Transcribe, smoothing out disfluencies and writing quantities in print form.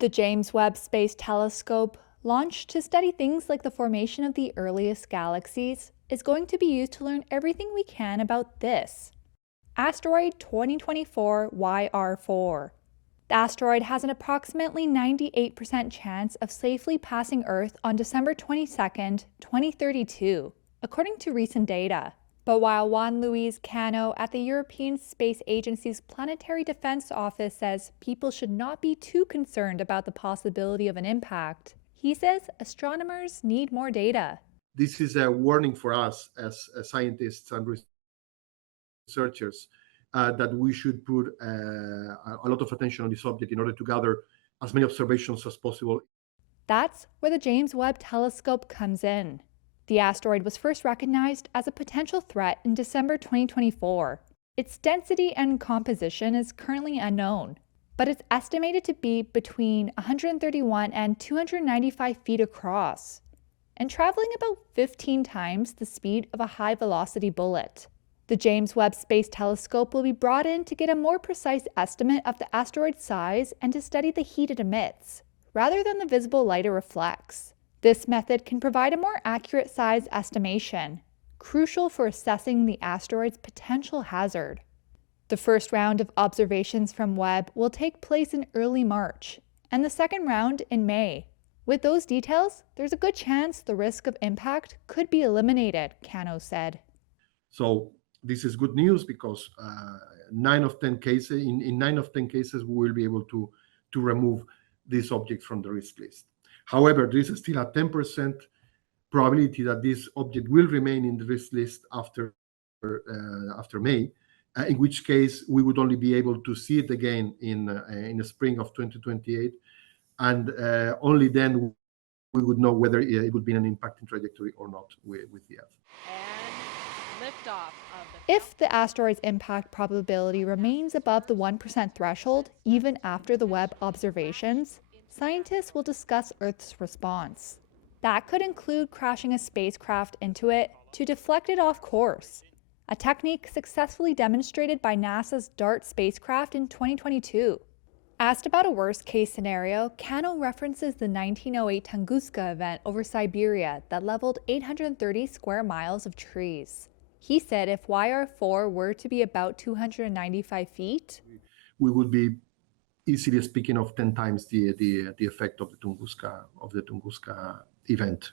The James Webb Space Telescope, launched to study things like the formation of the earliest galaxies, is going to be used to learn everything we can about this Asteroid 2024 YR4. The asteroid has an approximately 98% chance of safely passing Earth on December 22, 2032, according to recent data. But while Juan Luis Cano at the European Space Agency's Planetary Defense Office says people should not be too concerned about the possibility of an impact, he says astronomers need more data. This is a warning for us as scientists and researchers that we should put a lot of attention on this subject in order to gather as many observations as possible. That's where the James Webb Telescope comes in. The asteroid was first recognized as a potential threat in December 2024. Its density and composition is currently unknown, but it's estimated to be between 131 and 295 feet across, and traveling about 15 times the speed of a high-velocity bullet. The James Webb Space Telescope will be brought in to get a more precise estimate of the asteroid's size and to study the heat it emits, rather than the visible light it reflects. This method can provide a more accurate size estimation, crucial for assessing the asteroid's potential hazard. The first round of observations from Webb will take place in early March, and the second round in May. With those details, there's a good chance the risk of impact could be eliminated, Cano said. So this is good news because in 9 of 10 cases, we will be able to remove this object from the risk list. However, there is still a 10% probability that this object will remain in the risk list after May, in which case we would only be able to see it again in the spring of 2028, and only then we would know whether it would be an impacting trajectory or not with the Earth. And liftoff of the If the asteroid's impact probability remains above the 1% threshold, even after the Webb observations, scientists will discuss Earth's response. That could include crashing a spacecraft into it to deflect it off course, a technique successfully demonstrated by NASA's DART spacecraft in 2022. Asked about a worst-case scenario, Cano references the 1908 Tunguska event over Siberia that leveled 830 square miles of trees. He said if YR4 were to be about 295 feet, we would be easily speaking of 10 times the effect of the Tunguska event.